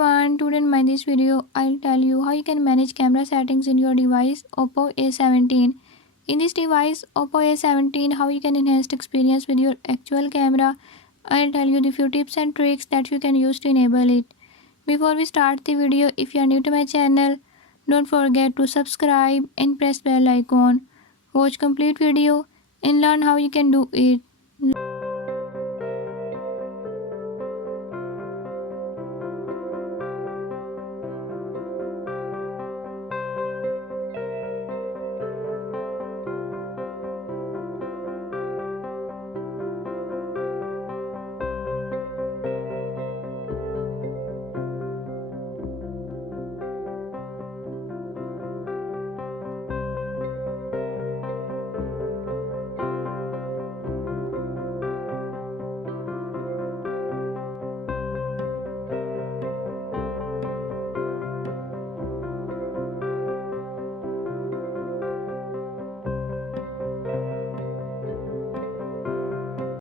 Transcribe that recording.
everyone, today in my this video I'll tell you how you can manage camera settings in your device Oppo A17. In this device Oppo A17, how you can enhance the experience with your actual camera. I'll tell you the few tips and tricks that you can use to enable it. Before we start the video, if you are new to my channel, don't forget to subscribe and press bell icon. Watch complete video and learn how you can do it.